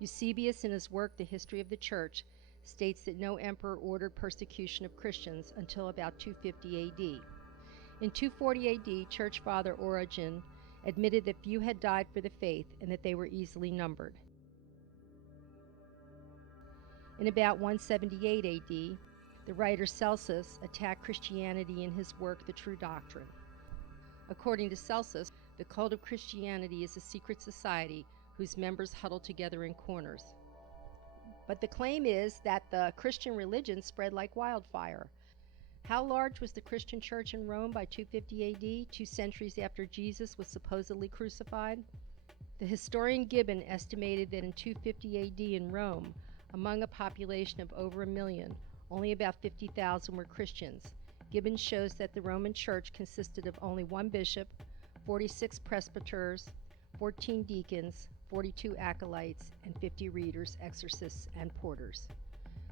Eusebius, in his work The History of the Church, states that no emperor ordered persecution of Christians until about 250 AD. In 240 AD, Church Father Origen admitted that few had died for the faith and that they were easily numbered. In about 178 AD, the writer Celsus attacked Christianity in his work The True Doctrine. According to Celsus, the cult of Christianity is a secret society whose members huddle together in corners. But the claim is that the Christian religion spread like wildfire. How large was the Christian church in Rome by 250 AD, 2 centuries after Jesus was supposedly crucified? The historian Gibbon estimated that in 250 AD in Rome, among a population of over 1 million, only about 50,000 were Christians. Gibbon shows that the Roman Church consisted of only 1 bishop, 46 presbyters, 14 deacons, 42 acolytes, and 50 readers, exorcists, and porters.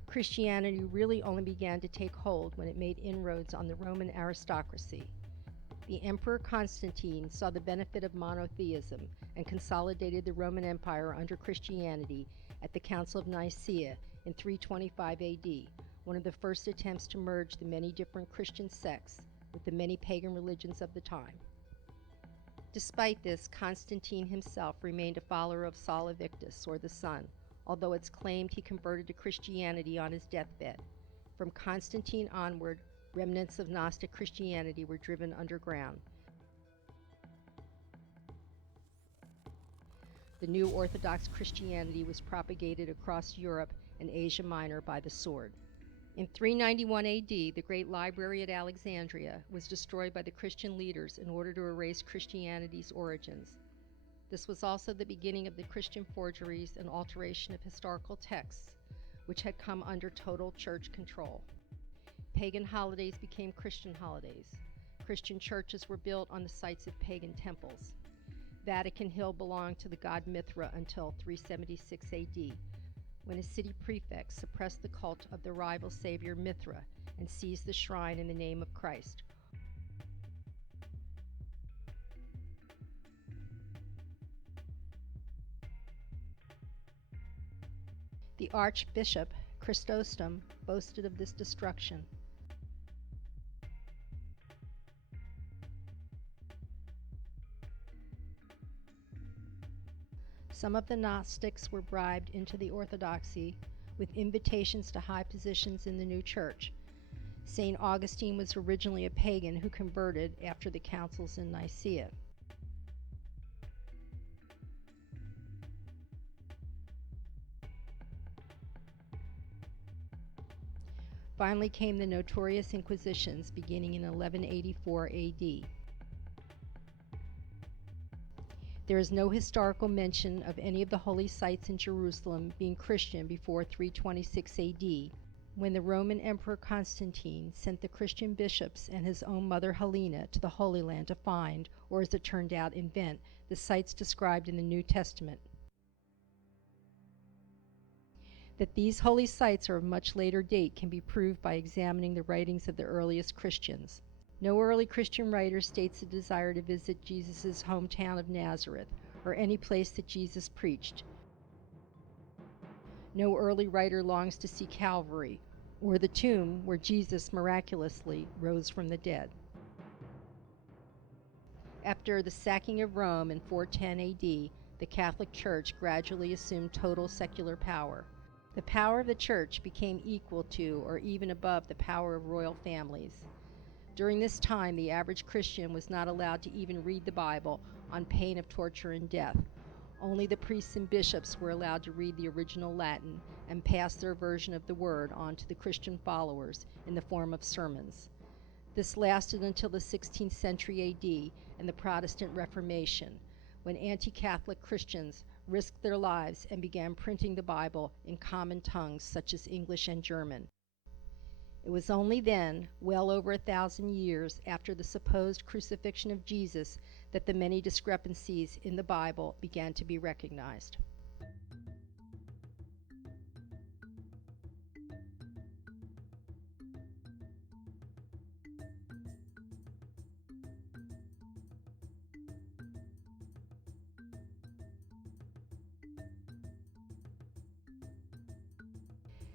Christianity really only began to take hold when it made inroads on the Roman aristocracy. The Emperor Constantine saw the benefit of monotheism and consolidated the Roman Empire under Christianity at the Council of Nicaea in 325 AD, one of the first attempts to merge the many different Christian sects with the many pagan religions of the time. Despite this, Constantine himself remained a follower of Sol Invictus, or the Sun, although it's claimed he converted to Christianity on his deathbed. From Constantine onward, remnants of Gnostic Christianity were driven underground. The new Orthodox Christianity was propagated across Europe and Asia Minor by the sword. In 391 AD, the great library at Alexandria was destroyed by the Christian leaders in order to erase Christianity's origins. This was also the beginning of the Christian forgeries and alteration of historical texts, which had come under total church control. Pagan holidays became Christian holidays. Christian churches were built on the sites of pagan temples. Vatican Hill belonged to the god Mithra until 376 AD, when a city prefect suppressed the cult of the rival savior Mithra and seized the shrine in the name of Christ. The Archbishop Chrysostom boasted of this destruction. Some of the Gnostics were bribed into the Orthodoxy with invitations to high positions in the new church. St. Augustine was originally a pagan who converted after the councils in Nicaea. Finally came the notorious Inquisitions beginning in 1184 AD. There is no historical mention of any of the holy sites in Jerusalem being Christian before 326 AD, when the Roman Emperor Constantine sent the Christian bishops and his own mother Helena to the Holy Land to find, or as it turned out, invent, the sites described in the New Testament. That these holy sites are of much later date can be proved by examining the writings of the earliest Christians. No early Christian writer states a desire to visit Jesus' hometown of Nazareth, or any place that Jesus preached. No early writer longs to see Calvary, or the tomb where Jesus miraculously rose from the dead. After the sacking of Rome in 410 AD, the Catholic Church gradually assumed total secular power. The power of the Church became equal to, or even above, the power of royal families. During this time, the average Christian was not allowed to even read the Bible on pain of torture and death. Only the priests and bishops were allowed to read the original Latin and pass their version of the Word on to the Christian followers in the form of sermons. This lasted until the 16th century AD and the Protestant Reformation, when anti-Catholic Christians risked their lives and began printing the Bible in common tongues such as English and German. It was only then, well over 1,000 years after the supposed crucifixion of Jesus, that the many discrepancies in the Bible began to be recognized.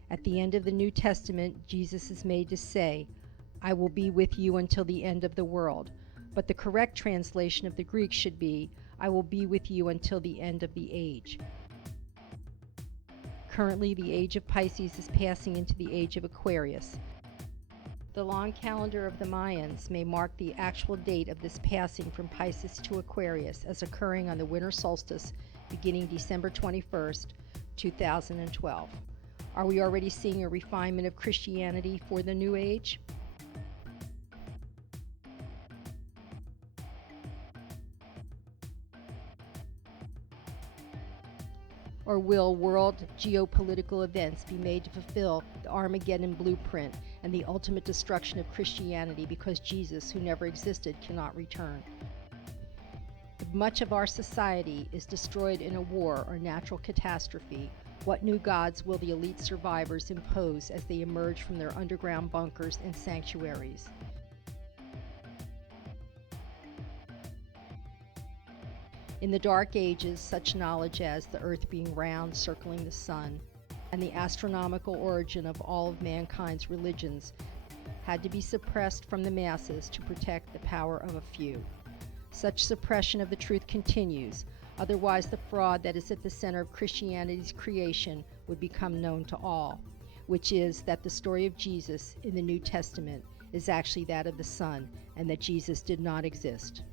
At the end of the New Testament, Jesus is made to say, "I will be with you until the end of the world." But the correct translation of the Greek should be, "I will be with you until the end of the age." Currently, the age of Pisces is passing into the age of Aquarius. The long calendar of the Mayans may mark the actual date of this passing from Pisces to Aquarius as occurring on the winter solstice beginning December 21st, 2012. Are we already seeing a refinement of Christianity for the New Age? Or will world geopolitical events be made to fulfill the Armageddon blueprint and the ultimate destruction of Christianity because Jesus, who never existed, cannot return? If much of our society is destroyed in a war or natural catastrophe, what new gods will the elite survivors impose as they emerge from their underground bunkers and sanctuaries? In the Dark Ages, such knowledge as the earth being round, circling the sun, and the astronomical origin of all of mankind's religions had to be suppressed from the masses to protect the power of a few. Such suppression of the truth continues, otherwise the fraud that is at the center of Christianity's creation would become known to all, which is that the story of Jesus in the New Testament is actually that of the Son, and that Jesus did not exist.